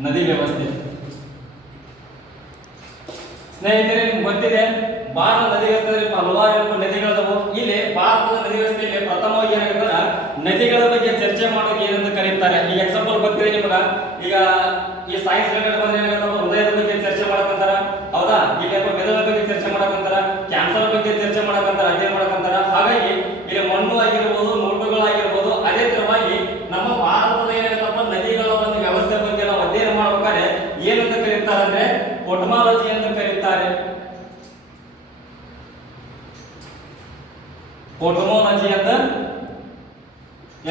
ನದಿ ವ್ಯವಸ್ಥೆ. ಸ್ನೇಹಿತರೆ, ನಿಮ್ಗೆ ಗೊತ್ತಿದೆ ಭಾರತ ನದಿ ವ್ಯವಸ್ಥೆಯಲ್ಲಿ ಹಲವಾರು ನದಿಗಳಿದಾವು. ಇಲ್ಲಿ ಭಾರತದ ನದಿ ವ್ಯವಸ್ಥೆಯಲ್ಲಿ ಪ್ರಥಮವಾಗಿ ಏನಾಗುತ್ತೆ ನದಿಗಳ ಬಗ್ಗೆ ಚರ್ಚೆ ಮಾಡೋಕೆ ಏನಂತ ಕರೀತಾರೆ. ಈಗ ಎಕ್ಸಾಂಪಲ್ ಗೊತ್ತಿದೆ ನಿಮಗ, ಈಗ ಈ ಸೈನ್ಸ್ ರಿಲೇಟೆಡ್ ಬಂದ್ರೆ ಏನಾಗುತ್ತೆ ಹೃದಯದ ಬಗ್ಗೆ ಚರ್ಚೆ ಮಾಡಕಂತಾರ, ಹೌದಾ? ಇಲ್ಲಿ ಮೆದುಳ ಬಗ್ಗೆ ಚರ್ಚೆ ಮಾಡಕಂತಾರ, ಕ್ಯಾನ್ಸರ್ ಬಗ್ಗೆ ಚರ್ಚೆ ಮಾಡಕಂತಾರ, ಅಧ್ಯಯನ ಮಾಡಕಂತಾರ. ಹಾಗಾಗಿ ಇಲ್ಲಿ ಮಣ್ಣು ಆಗಿರ್ಬೋದು, ನೋಟುಗಳಾಗಿರ್ಬೋದು, ಅದೇ ತರವಾಗಿ ನಮ್ಮ ಭಾರತದ ಏನಾಗುತ್ತಪ್ಪ ನದಿಗಳ ಒಂದು ವ್ಯವಸ್ಥೆ ಬಗ್ಗೆ ನಾವು ಅಧ್ಯಯನ ಮಾಡ್ಬೇಕಾದ್ರೆ ಏನಂತ ಕರೀತಾರೆ ಅಂದ್ರೆ ಕೊಟಮಾಲಜಿ ಅಂತ ಕರೀತಾರೆ. ಕೊಟಮಾಲಜಿ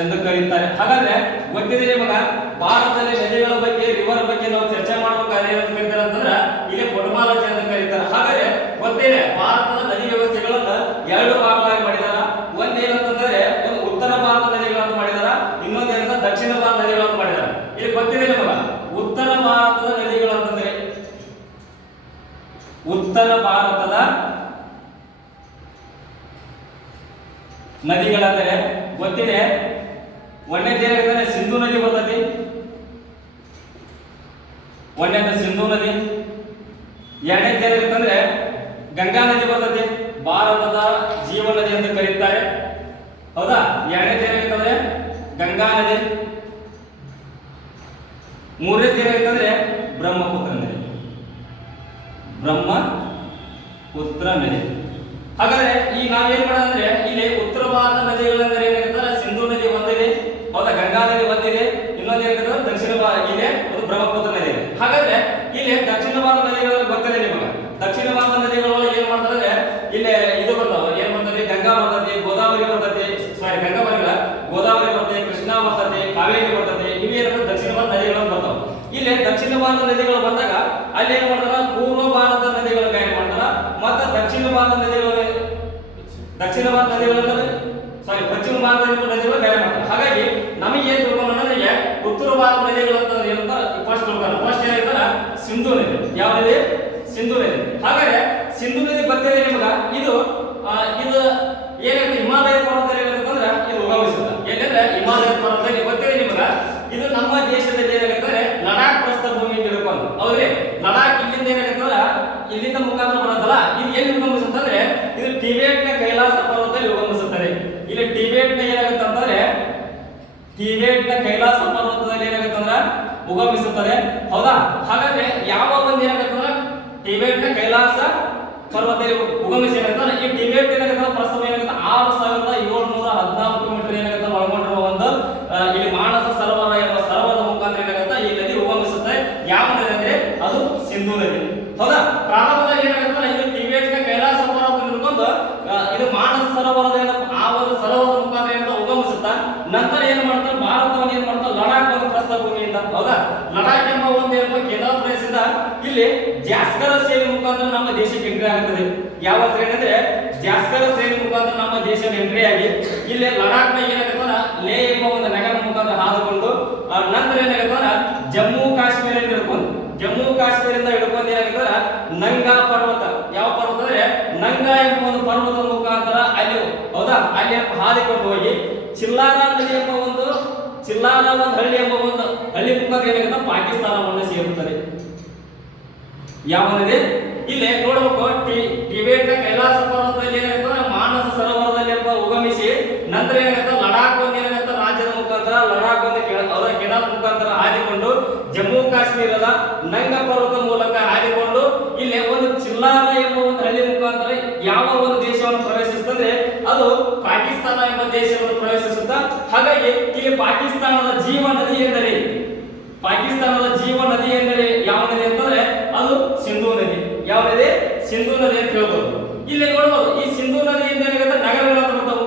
ಎಂದು ಕರೀತಾರೆ. ಹಾಗಾದ್ರೆ ಗೊತ್ತಿದೆ ನಿಮಗ ಭಾರತದಲ್ಲಿ ನದಿಗಳ ಬಗ್ಗೆ, ರಿವರ್ ಬಗ್ಗೆ ನಾವು ಚರ್ಚೆ ಮಾಡಬೇಕಾದ್ರೆ ಏನಂತ ಕರೀತಾರೆ ಅಂತಂದ್ರೆ ಇಲ್ಲಿ ಕೊಟಮಾಲಜಿ ಅಂತ ಕರೀತಾರೆ. ಹಾಗಾದ್ರೆ ಗೊತ್ತಿದೆ ಭಾರತದ ನದಿ ವ್ಯವಸ್ಥೆಗಳನ್ನ ಎರಡು ಭಾಗವಾಗಿ ಮಾಡಿದಾರ. ಒಂದೇನಂತಂದ್ರೆ ಒಂದು ಉತ್ತರ ಭಾರತ ನದಿಗಳನ್ನು ಮಾಡಿದಾರ, ಇನ್ನೊಂದು ಏನಂತ ದಕ್ಷಿಣ ಭಾರತ ನದಿಗಳನ್ನು ಮಾಡಿದಾರ. ಇಲ್ಲಿ ಗೊತ್ತಿದೆ ನಿಮಗ ಉತ್ತರ ಭಾರತದ ನದಿಗಳು ಅಂತಂದ್ರೆ ಉತ್ತರ ಭಾರತದ ನದಿಗಳಂದರೆ ಗೊತ್ತಿದೆ ಒಂದನೇದೇನಾಗುತ್ತೆ ಸಿಂಧೂ ನದಿ ಬರ್ತದೆ. ಒಂದನೇದು ಸಿಂಧೂ ನದಿ. ಎರಡನೇದೇನಾಗುತ್ತೆ ಅಂದ್ರೆ ಗಂಗಾ ನದಿ ಬರ್ತದೆ, ಭಾರತದ ಜೀವ ನದಿ ಅಂತ ಕರೀತಾರೆ, ಹೌದಾ? ಎರಡನೇದೇನಾಗುತ್ತೆ ಅಂದ್ರೆ ಗಂಗಾ ನದಿ. ಮೂರನೇದೇನಾಗುತ್ತೆ ಅಂದ್ರೆ ಬ್ರಹ್ಮಪುತ್ರ ನದಿ. ಬ್ರಹ್ಮಪುತ್ರ ನದಿ. ಹಾಗಾದ್ರೆ ಈಗ ನಾವೇನ್ ಮಾಡೋದಂದ್ರೆ ಇಲ್ಲಿ ಉತ್ತರ ಭಾರತ ನದಿಗಳಂದ್ರೆ ಏನಾಗುತ್ತೆ ಸಿಂಧೂ ನದಿ ಒಂದಿದೆ, ಹೌದಾ? ಗಂಗಾ ನದಿ ಒಂದಿದೆ, ಇನ್ನೊಂದು ಏನಾಗುತ್ತೆ ದಕ್ಷಿಣ ಭಾರತ ಇದೆ, ಒಂದು ಬ್ರಹ್ಮಪುತ್ರ ನದಿ ಇದೆ. ಹಾಗಾದ್ರೆ ಇಲ್ಲಿ ದಕ್ಷಿಣ ಭಾರತ ನದಿಗಳು ಗೊತ್ತಿದೆ ನಿಮಗೆ. ದಕ್ಷಿಣ ಭಾರತ ನದಿಗಳೊಳಗೆ ಏನ್ ಮಾಡ್ತಾರೆ ಇಲ್ಲಿ ಇದು ಬರ್ತಾವ, ಏನ್ ಬರ್ತದೆ ಗಂಗಾ ಬರ್ತದೆ, ಗೋದಾವರಿ ಬರ್ತದೆ, ಸಾರಿ ಗಂಗಾ ಬರಲ್ಲ, ಗೋದಾವರಿ ಬರ್ತದೆ, ಕೃಷ್ಣಾ ಬರ್ತದೆ, ಕಾವೇರಿ ಬರ್ತದೆ. ಇವೇನಾದ್ರು ದಕ್ಷಿಣ ಭಾರತ ನದಿಗಳು ಬರ್ತಾವ. ಇಲ್ಲಿ ದಕ್ಷಿಣ ಭಾರತ ನದಿಗಳು ಬಂದಾಗ ಅಲ್ಲಿ ಏನ್ ಮಾಡ್ತಾರ ಪೂರ್ವ ಭಾರತ ನದಿಗಳು ಗೈಡ್ ಮಾಡ್ತಾರ, ಮತ್ತೆ ದಕ್ಷಿಣ ಭಾರತ ನದಿಗಳು ಸಾರಿ ಪಶ್ಚಿಮ ಭಾರತ ನದಿಗಳು ಗೈಡ್ ಮಾಡ್ತಾರೆ. ಹಾಗಾಗಿ ನಮಗೆ ಏನ್ ತಿಳ್ಕೊಂಡ್ರೆ ಉತ್ತರ ಭಾರತ ನದಿಗಳು ಅಂತ ಏನಂತಾರೆ ಫಸ್ಟ್ ತಿಳ್ಕೊಂಡ್ರೆ ಫಸ್ಟ್ ಏನಾಯ್ತಾರ ಸಿಂಧೂ ನದಿ. ಯಾವ ನದಿ? ಸಿಂಧೂ ನದಿ. ಹಾಗಾದ್ರೆ ಸಿಂಧೂ ನದಿ ಗೊತ್ತಿದೆ ನಿಮಗ. ಇದು ಏನಾಗುತ್ತೆ ಹಿಮಾಲಯ ಪರ್ವತದಲ್ಲಿ ಏನಾಗುತ್ತಂದ್ರೆ ಇದು ಉಗಮಿಸುತ್ತೆ. ಎಲ್ಲಂದ್ರೆ ಹಿಮಾಲಯ ಪರ್ವತದಲ್ಲಿ ಗೊತ್ತಿದೆ ನಿಮಗ. ಇದು ನಮ್ಮ ದೇಶದಲ್ಲಿ ಏನಾಗುತ್ತೆ ಲಡಾಖ್ ಪ್ರಸ್ಥಭೂಮಿ ತಿಳ್ಕೊಂಡು, ಹೌದ್ರಿ? ಲಡಾಖ್ ಇಲ್ಲಿಂದ ಏನಾಗುತ್ತಲ್ಲ ಇಲ್ಲಿಂದ ಮುಖಾಂತರ ಬರೋದಲ್ಲ, ಇದು ಎಲ್ಲಿ ಉಗಮಿಸುತ್ತಂದ್ರೆ ಇದು ಟಿಬೇಟ್ ನ ಕೈಲಾಸ ಪರ್ವತದಲ್ಲಿ ಉಗಮಿಸುತ್ತದೆ. ಇಲ್ಲಿ ಟಿಬೇಟ್ ನ ಏನಾಗುತ್ತೆ ಅಂತಂದ್ರೆ ಟಿಬೇಟ್ ನ ಕೈಲಾಸ ಪರ್ವತದಲ್ಲಿ ಏನಾಗುತ್ತೆ ಅಂದ್ರೆ ಉಗಮಿಸುತ್ತದೆ, ಹೌದಾ? ಹಾಗಾದ್ರೆ ಯಾವ ಒಂದು ಏನಾಗುತ್ತೆ ಟಿಬೇಟ್ ನ ಕೈಲಾಸ ಪರ್ವತದಲ್ಲಿ ಉಗಮಿಸಿ ಏನಾಗುತ್ತೆ ಈ ಟಿಬೇಟ್ ಏನಾಗುತ್ತೆ ಪ್ರಸ್ತುತ ಏನಾಗುತ್ತೆ 6714 ಕಿಲೋಮೀಟರ್ ಏನಾಗುತ್ತೆ ಒಳಗೊಂಡಿರುವ ಒಂದು ಇಲ್ಲಿ ಮಾನಸ ಸರೋವರ ಎಂಬ ಸರೋವರದ ಮುಖಾಂತರ ಏನಾಗುತ್ತೆ ಈ ನದಿ ಉಗಮಿಸುತ್ತೆ. ಯಾವ ನದಿ ಅಂದ್ರೆ ಅದು ಸಿಂಧೂ ನದಿ, ಹೌದಾ? ಪ್ರಾರಂಭದಲ್ಲಿ ಏನಾಗುತ್ತೆ ಇಲ್ಲಿ ಟಿಬೇಟ್ ನ ಕೈಲಾಸ ಪರ್ವತ ಹಿಡ್ಕೊಂಡು ಇದು ಮಾನಸ ಸರೋವರದ ಆ ಒಂದು ಸರೋವರದ ಮುಖಾಂತರ ಏನಾಗುತ್ತೆ ಉಗಮಿಸುತ್ತಾ ನಂತರ ಏನ್ ಮಾಡ್ತಾರೆ ಭಾರತವನ್ನು ಏನ್ ಮಾಡ್ತಾರೆ ಲಡಾಖ್ ಒಂದು ಪ್ರಸ್ಥಭೂಮಿಯಿಂದ, ಹೌದಾ? ಲಡಾಖ್ ಎಂಬ ಒಂದು ಕೇಂದ್ರ ಪ್ರದೇಶದಿಂದ ಇಲ್ಲಿ ಜಾಸ್ಕರ ಸೇನೆ ಮುಖಾಂತರ ನಮ್ಮ ದೇಶಕ್ಕೆ ಎಂಟ್ರಿ ಆಗುತ್ತದೆ. ಯಾವ ಶ್ರೇಣಿ ಅಂದ್ರೆ ಜಾಸ್ಕರ ಸೇನೆ ಮುಖಾಂತರ ನಮ್ಮ ದೇಶದ ಎಂಟ್ರಿ ಆಗಿ ಇಲ್ಲಿ ಲಡಾಖ್ ನ ಏನಾಗುತ್ತೆ ಲೇ ಎಂಬ ಒಂದು ನಗರ ಮುಖಾಂತರ ಹಾದುಕೊಂಡು ನಂತರ ಏನಾಗುತ್ತೆ ಜಮ್ಮು ಕಾಶ್ಮೀರ ಹಿಡ್ಕೊಂಡು ಏನಾಗುತ್ತೆ ನಂಗಾ ಪರ್ವತ. ಯಾವ ಪರ್ವತ ಅಂದ್ರೆ ನಂಗಾ ಎಂಬ ಒಂದು ಪರ್ವತದ ಮುಖಾಂತರ ಅಲ್ಲಿ, ಹೌದಾ? ಅಲ್ಲಿ ಹಾದಿಕೊಂಡು ಹೋಗಿ ಚಿಲ್ಲಾರ ನದಿ ಎಂಬ ಒಂದು ಹಳ್ಳಿ ಎಂಬ ಒಂದು ಹಳ್ಳಿ ಮುಖಾಂತರ ಏನಾಗುತ್ತೆ ಪಾಕಿಸ್ತಾನವನ್ನು ಸೇರುತ್ತದೆ. ಯಾವ ನದಿ? ಇಲ್ಲಿ ನೋಡಬೇಕು ಟಿಬೇಟ್ ನ ಕೈಲಾಸ ಪರ್ವತದಲ್ಲಿ ಏನಾಗುತ್ತೆ ಮಾನಸ ಸರೋವರದಲ್ಲಿ ಉಗಮಿಸಿ ನಂತರ ಏನಾಗುತ್ತೆ ಲಡಾಖ್ ಒಂದು ಏನಾಗುತ್ತೆ ರಾಜ್ಯದ ಮುಖಾಂತರ ಲಡಾಖ್ ಒಂದು ಕೆನಾಲ್ ಮುಖಾಂತರ ಹಾದಿಕೊಂಡು ಜಮ್ಮು ಕಾಶ್ಮೀರದ ನಂಗ ಪರ್ವತ ಮೂಲಕ ಹಾದಿಕೊಂಡು ಇಲ್ಲಿ ಒಂದು ಚಿಲ್ಲಾರ ಎಂಬ ಒಂದು ಹಳ್ಳಿ ಮುಖಾಂತರ ಯಾವ ಒಂದು ದೇಶವನ್ನು ಪ್ರವೇಶಿಸುತ್ತದೆ ಅದು ಪಾಕಿಸ್ತಾನ ಎಂಬ ದೇಶವನ್ನು ಪ್ರವೇಶಿಸುತ್ತಾ. ಹಾಗಾಗಿ ಇಲ್ಲಿ ಪಾಕಿಸ್ತಾನದ ಜೀವ ನದಿ ಎಂದರೆ ಯಾವ ನದಿ ಅಂತಂದ್ರೆ ಅದು ಸಿಂಧೂ ನದಿ. ಯಾವ ನದಿ? ಸಿಂಧೂ ನದಿ ಅಂತ ಹೇಳ್ಬೋದು. ಇಲ್ಲಿ ನೋಡಬಹುದು ಈ ಸಿಂಧೂ ನದಿಯಿಂದ ಏನಾಗುತ್ತೆ ನಗರಗಳು ಅಂತ ಬರ್ತಾವು,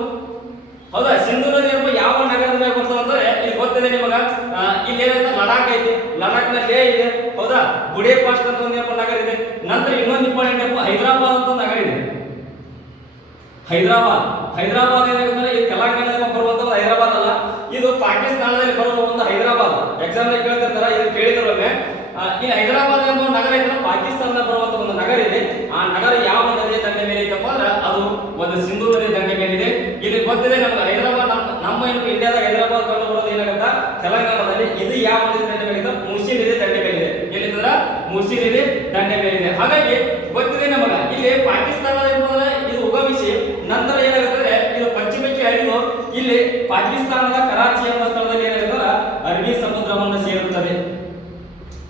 ಹೌದಾ? ಸಿಂಧೂ ನದಿ ಎಂಬ ಯಾವ ನಗರದ ಮೇಲೆ ಬರ್ತಾವ ಅಂದ್ರೆ ಇಲ್ಲಿ ಗೊತ್ತಿದೆ ನಿಮಗ. ಇಲ್ಲಿ ಏನಾಗುತ್ತೆ ಲಡಾಖ್ ಐತಿ, ಲಡಾಖ್ ನ ಲೇ ಇದೆ, ಹೌದಾ? ಬುಡೇಪಾಸ್ಟ್ ಅಂತ ಒಂದು ನಗರ ಇದೆ. ನಂತರ ಇನ್ನೊಂದು ಇಂಪಾರ್ಟೆಂಟ್ ಹೈದರಾಬಾದ್ ಅಂತ ಒಂದು ನಗರ ಇದೆ. ಹೈದರಾಬಾದ್ ಏನಾಗುತ್ತೆ ಇದು ತೆಲಂಗಾಣದಲ್ಲಿ ಬರುವಂತ ಹೈದರಾಬಾದ್ ಅಲ್ಲ, ಇದು ಪಾಕಿಸ್ತಾನದಲ್ಲಿ ಬರುವ ಒಂದು ಹೈದರಾಬಾದ್. ಎಕ್ಸಾಮ್ ಕೇಳ್ತಿರ್ತಾರ, ಇದು ಕೇಳಿದ್ರೊಮ್ಮೆ. ಇಲ್ಲಿ ಹೈದರಾಬಾದ್ ಎಂಬ ನಗರ ಇದೆ, ಪಾಕಿಸ್ತಾನದ ಬರುವಂತ ಒಂದು ನಗರ ಇದೆ. ಆ ನಗರ ಯಾವ ನದಿಯ ದಂಡೆ ಮೇಲೆ ಇದೆಯಪ್ಪ ಅಂದ್ರೆ ಅದು ಒಂದು ಸಿಂಧೂ ನದಿಯ ದಂಡೆ ಮೇಲಿದೆ. ಇಲ್ಲಿ ಗೊತ್ತಿದೆ ನಮ್ಗೆ ಹೈದರಾಬಾದ್ ನಮ್ಮ ಇಂಡಿಯಾದಾಗ ಹೈದರಾಬಾದ್ ಕಂಡು ಬರೋದು ಏನಾಗುತ್ತೆ ತೆಲಂಗಾಣದಲ್ಲಿ. ಇದು ಯಾವ ನದಿ ದಂಡೆ ಮೇಲೆ? ಮುನ್ಸಿ ನದಿ ದಂಡೆ ಮೇಲೆ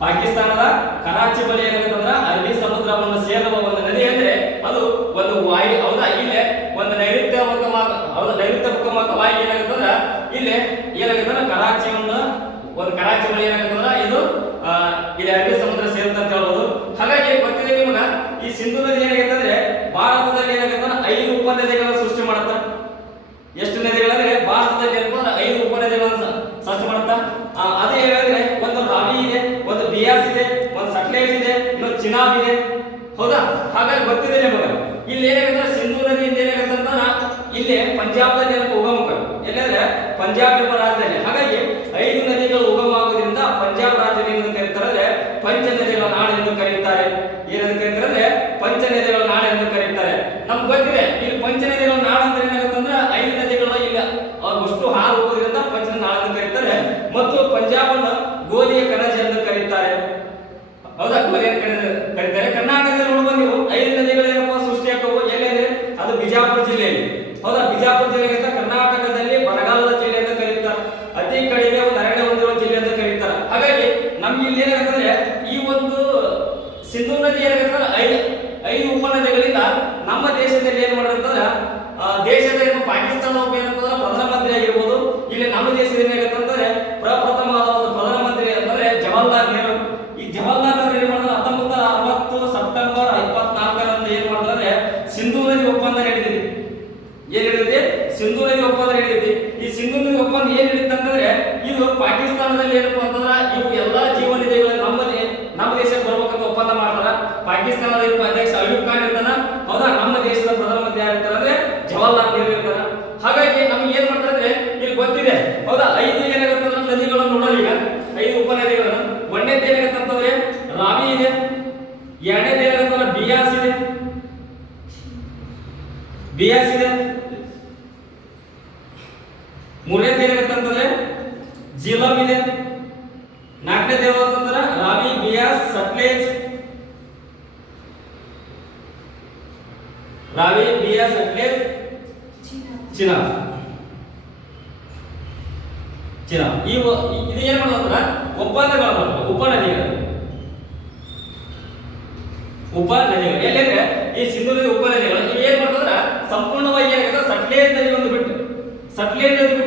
ಪಾಕಿಸ್ತಾನದ ಕರಾಚಿ ಬಳಿ ಏನಾಗುತ್ತಂದ್ರ ಅರಬ್ಬಿ ಸಮುದ್ರವನ್ನು ಸೇರುವ ಒಂದು ನದಿ ಅಂದ್ರೆ ಅದು ಒಂದು ವಾಯು, ಹೌದಾ? ಇಲ್ಲೇ ಒಂದು ನೈಋತ್ಯ ಮುಖಮಾರ್ಗ, ಹೌದಾ, ನೈಋತ್ಯ ಮುಖಮಾರ್ಗವಾಗಿ ಏನಾಗುತ್ತಂದ್ರ ಇಲ್ಲೇ ಏನಾಗುತ್ತಂದ್ರ ಕರಾಚಿಯನ್ನು ಒಂದು ಕರಾಚಿ ಬಳಿ ಏನಾಗುತ್ತಂದ್ರ ಇದು ಇಲ್ಲಿ ಅರಬ್ಬಿ ಸಮುದ್ರ ಸೇರುತ್ತೆ ಅಂತ ಹೇಳ್ಬೋದು. ಹಾಗಾಗಿ ಗೊತ್ತಿದೆ ನಿಮಗ ಈ ಸಿಂಧು ನದಿ ಏನಾಗುತ್ತಂದ್ರೆ ಭಾರತದಲ್ಲಿ ಏನಾಗುತ್ತಂದ್ರ 5 ಉಪನದಿಗಳನ್ನು ಸೃಷ್ಟಿ ಮಾಡುತ್ತೆ. ಎಷ್ಟು ನದಿಗಳಂದ್ರೆ ಭಾರತದಲ್ಲಿ ಏನಂದ್ರೆ 5 ಉಪನದಿಗಳನ್ನು ಸೃಷ್ಟಿ ಮಾಡುತ್ತಾ. ಅದೇ ಹೇಳಿದ್ರೆ ಒಂದು ರಾವಿ ಇದೆ, ಒಂದು ಬಿಯಾಸ್ ಇದೆ, ಒಂದು ಸಟ್ಲೇಜ್ ಇದೆ, ಇನ್ನೊಂದು ಚಿನಾಬ್ ಇದೆ, ಹೌದಾ? ಹಾಗಾಗಿ ಗೊತ್ತಿದೆ ನಿಮಗೆ ಇಲ್ಲಿ ಏನಾಗುತ್ತೆ ಸಿಂಧು ನದಿಯಿಂದ ಏನಾಗುತ್ತಂತ ಇಲ್ಲಿ ಪಂಜಾಬದಲ್ಲಿ ಉಗಮ, ಎಲ್ಲಂದ್ರೆ ಪಂಜಾಬ್ ಎಂಬ ರಾಜ್ಯದಲ್ಲಿ. ಹಾಗಾಗಿ 5 ನದಿಗಳು ಉಗಮ ಆಗೋದ್ರಿಂದ ಪಂಜಾಬ್ ರಾಜ್ಯ ಏನು ಕರೀತಾರೆ ಪಂಚ ನದಿಗಳ ನಾಡು ಎಂದು ಕರೀತಾರೆ. ಏನಂತ ಕರೀತಾರೆ? ಪಂಚ ನದಿಗಳ ನಾಡು ಎಂದು ಕರೀತಾರೆ. ನಮ್ಗೆ ಗೊತ್ತಿದೆ ಇಲ್ಲಿ ಪಂಚ ನದಿಗಳ ನಾಡು ಅಂದ್ರೆ ಏನಾಗುತ್ತಂದ್ರೆ 5 ನದಿಗಳು ಇಲ್ಲ ಅಷ್ಟು ಹಾಲು ಹೋಗೋದ್ರಿಂದ ಪಂಚ ನಾಡು ಎಂದು ಕರೀತಾರೆ. ಮತ್ತು ಪಂಜಾಬ್ ಅನ್ನು ಗೋಧಿಯ ಕಣಜ ಎಂದು ಕರೀತಾರೆ, ಹೌದಾ? ಗೋಧಿಯ ಕಣಜ ಕರೀತಾರೆ. ಕರ್ನಾಟಕದಲ್ಲಿ ನೋಡ್ಬೋದು ನೀವು 5 ನದಿಗಳು ಏನಪ್ಪ ಸೃಷ್ಟಿಯಾಗವು ಎಲ್ಲೆಂದ್ರೆ ಅದು ಬಿಜಾಪುರ ಜಿಲ್ಲೆಯಲ್ಲಿ, ಹೌದಾ? ಬಿಜಾಪುರ ಜಿಲ್ಲೆಗಿಂತ ಕರ್ನಾಟಕದಲ್ಲಿ ಬರಗಾಲದ ಜಿಲ್ಲೆ ಎಂದು ಕರೀತಾರೆ. ಅತಿ ಕಡಿಮೆ ಒಂದು ಅರಣ್ಯ ಹೊಂದಿರುವ ಜಿಲ್ಲೆ ಅಂತ ಕರೀತಾರೆ. ಹಾಗಾಗಿ ನಮ್ಗೆ ಇಲ್ಲಿ ಏನಾಗುತ್ತದೆ ಈ ಒಂದು ಸಿಂಧು ನದಿ ಏನಾಗುತ್ತಂದ್ರೆ 5 ಉಪನದಿಗಳಿಂದ ನಮ್ಮ ದೇಶದಲ್ಲಿ ಏನ್ ಮಾಡಿರ್ತಂದ್ರೆ ದೇಶದ ಪಾಕಿಸ್ತಾನ ಒಬ್ಬ ಏನಂತಂದ್ರೆ ಪ್ರಧಾನಮಂತ್ರಿ ಆಗಿರ್ಬೋದು. ಇಲ್ಲಿ ನಮ್ಮ ದೇಶದಲ್ಲಿ ಏನಾಗುತ್ತಂದ್ರೆ ಪ್ರಪ್ರಥಮವಾದ ಒಂದು ಪ್ರಧಾನಮಂತ್ರಿ ಅಂತಂದ್ರೆ ಜವಾಹರ್ಲಾಲ್ ನೆಹರು. ಈ ಜವಾಹರ್ಲಾಲ್ ನೆಹರು ಏನ್ ಮಾಡಿದ್ರೆ 1960 ಸೆಪ್ಟೆಂಬರ್ 24ರಂದು ಏನ್ ಮಾಡಿದ್ರೆ ಸಿಂಧು ನದಿ ಒಪ್ಪಂದ ನಡೆದಿದೆ. ಏನ್ ಹೇಳಿದೆ? ಸಿಂಧು ನದಿ ಒಪ್ಪಂದ ನಡೆದಿದೆ. ಈ ಸಿಂಧು ನದಿ ಒಪ್ಪಂದ ಏನ್ ಹೇಳಿತ್ತಂದ್ರೆ ಇದು ಪಾಕಿಸ್ತಾನದಲ್ಲಿ ಏನಪ್ಪ ಅಂತಂದ್ರೆ ಇವು ಎಲ್ಲಾ ಜೀವ ನದಿಗಳು ನಮ್ಮ ದೇಶಕ್ಕೆ ಬರ್ಬೇಕಂತ ಒಪ್ಪಂದ ಮಾಡ್ತಾರ. ಪಾಕಿಸ್ತಾನದ ಅಧ್ಯಕ್ಷ ಅಯೂಬ್ ಖಾನ್ ಇರ್ತಾನ, ಹೌದಾ? ನಮ್ಮ ದೇಶದ ಪ್ರಧಾನಮಂತ್ರಿ ಯಾರಿರ್ತಾರ ಅಂದ್ರೆ ಜವಾಹರ್ಲಾಲ್ ನೆಹರು ಇರ್ತಾರ. ಹಾಗಾಗಿ ನಮ್ಗೆ ಏನ್ ಮಾಡ್ತಾರೆ ಇಲ್ಲಿ ಗೊತ್ತಿದೆ, ಹೌದಾ? 5 ಏನಾಗುತ್ತಂದ್ರೆ ನದಿಗಳನ್ನು ನೋಡೋಣ ಈಗ 5 ಉಪನದಿಗಳನ್ನು. ಒಂದನೇದು ಏನಾಗುತ್ತಂತಂದ್ರೆ ರಾವಿ ಇದೆ, ಎರಡನೇದು ಏನಾಗುತ್ತಂದ್ರೆ ಬಿಯಾಸ್ ಇದೆ, ಮೂರನೇದು ಏನಾಗುತ್ತಂತಂದ್ರೆ ಜಿಲಂ ಇದೆ, ನಾಲ್ಕನೇದು ಯಾವ್ದಂತಂದ್ರೆ ರಾವಿ, ಬಿಯಾಸ್, ಸಟ್ಲೇಜ್, ಚಿನಾಬ್. ಇದು ಏನ್ ಮಾಡೋದಂದ್ರ ಒಪ್ಪಂದಗಳು, ಉಪನದಿಗಳು ಎಲ್ಲಂದ್ರೆ ಈ ಸಿಂಧು ನದಿ ಉಪನದಿಗಳು ಇವು ಏನ್ ಮಾಡ್ತಂದ್ರ ಸಂಪೂರ್ಣವಾಗಿ ಏನಾಗುತ್ತೆ ಸಟ್ಲೇಜ್ ನದಿ ಒಂದು ಬಿಟ್ಟು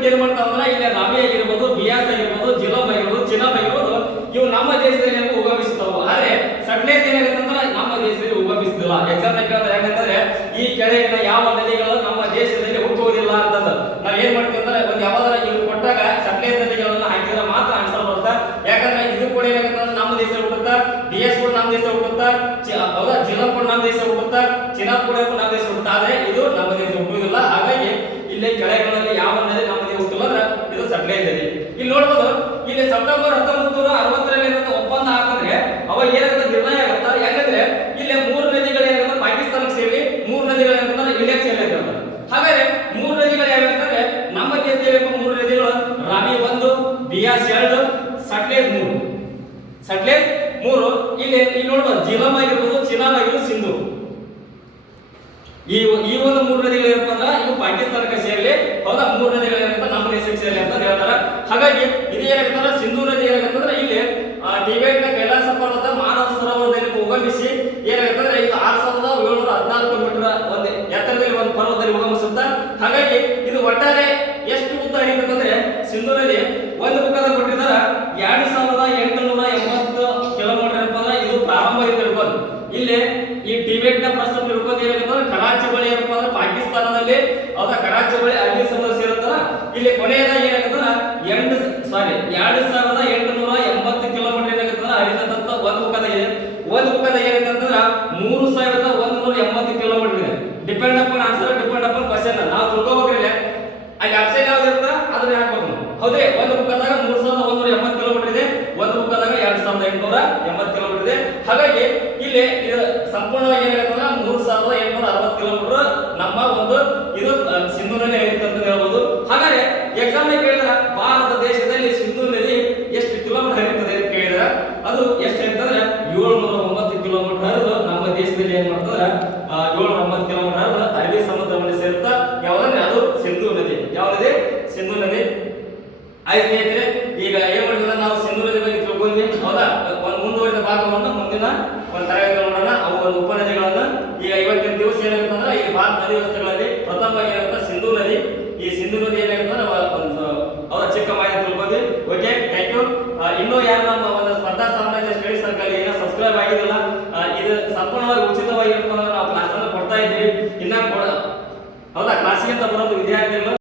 ಏನ್ ಮಾಡ್ತಾವಂದ್ರ ಇಲ್ಲಿ ರಾವಿ ಆಗಿರ್ಬೋದು, ಬಿಯಾಸ್ ಆಗಿರ್ಬೋದು, ಜಿಲಂ ಆಗಿರ್ಬೋದು, ಚಿನಾಬ್ ಆಗಿರ್ಬೋದು ಇವು ನಮ್ಮ ದೇಶದಲ್ಲಿ ಉಗಮಿಸುತ್ತವು. ಆದ್ರೆ ಸಟ್ಲೇಜ್ ಏನಾಗುತ್ತಂದ್ರೆ ನಮ್ಮ ದೇಶದಲ್ಲಿ ಉಗಮಿಸುತ್ತಿಲ್ಲ. ಎಕ್ಸಾಂಪಲ್ ಕೇಳಿದ್ರೆ ಯಾಕಂದ್ರೆ ಈ ಕೆಳಗಿನ ಯಾವ ನದಿಗಳು ನಮ್ಮ ದೇಶದಲ್ಲಿ ಹುಟ್ಟುವುದಿಲ್ಲ ಅಂತಂದ್ರೆ ನಾವ್ ಏನ್ ಮಾಡ್ತೀವಿ ಅಂದ್ರೆ ಒಂದು ಯಾವ್ದಾರ ಇವ್ರು ಕೊಟ್ಟಾಗ ಸಟ್ಲೇಜ್ ನದಿಗಳನ್ನ ಹಾಕಿದ್ರೆ ಮಾತ್ರ ಆನ್ಸರ್ ಬರುತ್ತೆ. ಯಾಕಂದ್ರೆ ಇದು ಕೂಡ ಏನಾಗುತ್ತೆ ನಮ್ಮ ದೇಶದಲ್ಲಿ ಹುಟ್ಟುತ್ತಾ, ಬಿಎಸ್ ಕೂಡ ನಮ್ಮ ದೇಶದಲ್ಲಿ ಹುಟ್ಟುತ್ತಾ, ಹೌದಾ? ಜಿಲಂ ಕೂಡ ನಮ್ಮ ದೇಶದಲ್ಲಿ ಹುಟ್ಟುತ್ತಾ, ಚಿನಾಬ್ ಕೂಡ ನಮ್ಮ ದೇಶದಲ್ಲಿ ಹುಟ್ಟುತ್ತಾ. ಆದ್ರೆ ಇದು ನಮ್ಮ ದೇಶದಲ್ಲಿ ಹುಟ್ಟುವುದಿಲ್ಲ. ಹಾಗಾಗಿ ಇಲ್ಲಿ ಕೆಳಗಿನಲ್ಲಿ ಯಾವ ನದಿ ನಮ್ಮ ದೇಶ ಹುಟ್ಟಿಲ್ಲ ಅಂದ್ರೆ ಇದು ಸಟ್ಲೇಜ್ ನದಿ. ಇಲ್ಲಿ ನೋಡ್ಬೋದು ಇಲ್ಲಿ ಸೆಪ್ಟೆಂಬರ್ 1960ರಲ್ಲಿ ಒಪ್ಪಂದ ಹಾಕಿದ್ರೆ ಅವಾಗ ಏನಾಗುತ್ತೆ ನಿರ್ಣಯ ಆಗುತ್ತಾ. ಯಾಕಂದ್ರೆ ಇಲ್ಲಿ 3 ನದಿಗಳು ಏನಾಗುತ್ತೆ ಪಾಕಿಸ್ತಾನಕ್ಕೆ ಸೇರಿ, 3 ನದಿಗಳು ಏನಾಗುತ್ತೆ ಇಂಡಿಯಾಕ್ಕೆ ಸೇರಿ. ಹಾಗಾದ್ರೆ 3 ನದಿಗಳು ಯಾವ್ಯಾವಂತಂದ್ರೆ ನಮ್ಮ ದೇಶದಲ್ಲಿ 3 ನದಿಗಳು ರಾವಿ 1, ಬಿಯಾಸ್ 2, ಸಟ್ಲೇಜ್ 3. ಇಲ್ಲಿ ನೋಡ್ಬೋದು ಜಿಲಂ ಆಗಿರ್ಬೋದು, ಚಿನಾಬ್ ಆಗಿರ್ಬೋದು, ಸಿಂಧು. ಈ ಒಂದು 3 ನದಿಗಳು ಏನಪ್ಪ ಅಂದ್ರೆ ಇವು ಪಾಕಿಸ್ತಾನಕ್ಕೆ ಸೇರಲಿ, ಹೌದಾ? 3 ನದಿಗಳು ಏನಂತ ನಮ್ಮ ದೇಶಕ್ಕೆ ಸೇರಲಿ ಅಂತ ಹೇಳ್ತಾರೆ. ಹಾಗಾಗಿ ಇದು ಏನಾಗುತ್ತಂದ್ರೆ ಸಿಂಧು ನದಿ ಏನಾಗುತ್ತಂದ್ರೆ ಇಲ್ಲಿ ಟಿಬೆಟ್ನ ಕೈಲಾಸ ಪರ್ವತ ಮಾನವ ಸರೋವರದಲ್ಲಿ ಉಗಮಿಸಿ ಏನಾಗುತ್ತಂದ್ರೆ ಇದು 6714 ಮೀಟರ್ ಒಂದು ಎತ್ತರದಲ್ಲಿ ಒಂದು ಪರ್ವತದಲ್ಲಿ ಉಗಮಿಸುತ್ತ. ಹಾಗಾಗಿ ಇದು ಒಟ್ಟಾರೆ ಎಷ್ಟು ಉದ್ದ ಹರಿಯುತ್ತಂದ್ರೆ ಸಿಂಧು ನದಿ ಒಂದು ಮುಖದ ಕೊಟ್ಟಿದ್ದಾರ 2880 ಕಿಲೋಮೀಟರ್ ಏನಪ್ಪ ಅಂದ್ರೆ ಇದು ಪ್ರಾರಂಭ ಇರ್ಬೋದು. ಇಲ್ಲಿ ಈ ಟಿಬೆಟ್ನ ಪ್ರಸ್ತುತ ತಿಳ್ಕೊಂಡು ಏನಾಗುತ್ತೆ ಕರಾಚಿ ಬಳಿ ಏನಪ್ಪ ಅಂದ್ರೆ ಪಾಕಿಸ್ತಾನದಲ್ಲಿ, ಹೌದಾ? ಕರಾಚಿ ಬಳಿ ಅರಬ್ಬಿ ಸಮುದ್ರ ಸೇರುತ್ತಲ್ಲ. ಇಲ್ಲಿ ಕೊನೆಯದಾಗಿ ಏನಾಗುತ್ತಂದ್ರೆ 2880 ಕಿಲೋಮೀಟರ್ ಏನಾಗುತ್ತಂದ್ರೆ ಹರಿದಂತ ಒಂದು ಮುಖದ ಇದೆ. ಒಂದು ಮುಖದ ಏನಾಗುತ್ತಂದ್ರೆ 3180 ಕಿಲೋಮೀಟರ್ ಇದೆ. Depend upon answer, depend upon question. ನಾವು ತಿಳ್ಕೊಬೇಕ್ರಿಲ್ಲ ಅಲ್ಲಿ ಆಪ್ಷನ್ ಯಾವ್ದು ಇರುತ್ತೆ ಅದನ್ನ ಹಾಕ್ಬೇಕು ನಾವು, ಹೌದೇ? ಒಂದು ಮುಖದಾಗ 3180 ಕಿಲೋಮೀಟರ್ ಇದೆ, ಒಂದು ಮುಖದಾಗ 2880 ಕಿಲೋಮೀಟರ್ ಇದೆ. ಹಾಗಾಗಿ ಇಲ್ಲಿ ಇದು ಸಂಪೂರ್ಣವಾಗಿ ಏನಾಗುತ್ತಂದ್ರೆ 3860 ಕಿಲೋಮೀಟರ್ ನಮ್ಮ ಒಂದು ಇದು ಸಿಂಧು ನದಿ ಹರಿಯುತ್ತೆ ಅಂತ ಹೇಳ್ಬೋದು. ಹಾಗಾದ್ರೆ ಎಕ್ಸಾಮ್ ಕೇಳಿದ್ರೆ ಭಾರತ ದೇಶದಲ್ಲಿ ಸಿಂಧು ನದಿ ಎಷ್ಟು ಕಿಲೋಮೀಟರ್ ಹರಿಯುತ್ತದೆ ಅಂತ ಕೇಳಿದ್ರೆ ಅದು ಎಷ್ಟು ಅಂತಂದ್ರೆ 709 ಕಿಲೋಮೀಟರ್ ಹರಿದು ನಮ್ಮ ದೇಶದಲ್ಲಿ ಏನ್ ಮಾಡ್ತಂದ್ರೆ 709 ಕಿಲೋಮೀಟರ್ ಹರಿದು ಅರಬ್ಬಿ ಸಮುದ್ರವನ್ನು ಸೇರುತ್ತಾ. ಯಾವ್ದಂದ್ರೆ ಅದು ಸಿಂಧು ನದಿ. ಯಾವ ನದಿ? ಸಿಂಧು ನದಿ. ಆಯ್ತು ಸ್ನೇಹಿತರೆ, ಈಗ ಏನ್ ಮಾಡಿದ್ರೆ ನಾವು ಸಿಂಧು ನದಿ ಬಗ್ಗೆ ತಿಳ್ಕೊಂಡ್ವಿ, ಹೌದಾ? ಒಂದು 7 ನದಿ ವ್ಯವಸ್ಥೆಗಳಲ್ಲಿ ಪ್ರಥಮವಾಗಿರುವಂತ ಸಿಂಧೂ ನದಿ. ಈ ಸಿಂಧೂ ನದಿ ಏನಾಗುತ್ತೆ ಒಂದು ಅವರ ಚಿಕ್ಕ ಮಾಹಿತಿ ತಿಳ್ಕೊಂಡ್ವಿ. Okay, thank you. ಇನ್ನೂ ಯಾರು ನಮ್ಮ ಒಂದು ಸ್ಪರ್ಧಾ ಸಾಮ್ರಾಜ್ಯ ಸ್ಟಡಿ ಸರ್ಕಲ್ ಏನೋ ಸಬ್ಸ್ಕ್ರೈಬ್ ಆಗಿದಿಲ್ಲ, ಇದು ಸಂಪೂರ್ಣವಾಗಿ ಉಚಿತವಾಗಿರ್ತದೆ, ನಾವು ಕ್ಲಾಸ್ ಅನ್ನು ಕೊಡ್ತಾ ಇದ್ದೀವಿ. ಇನ್ನ ಹೌದಾ, ಕ್ಲಾಸಿಗೆ ಅಂತ ಬರೋದು ವಿದ್ಯಾರ್ಥಿಗಳು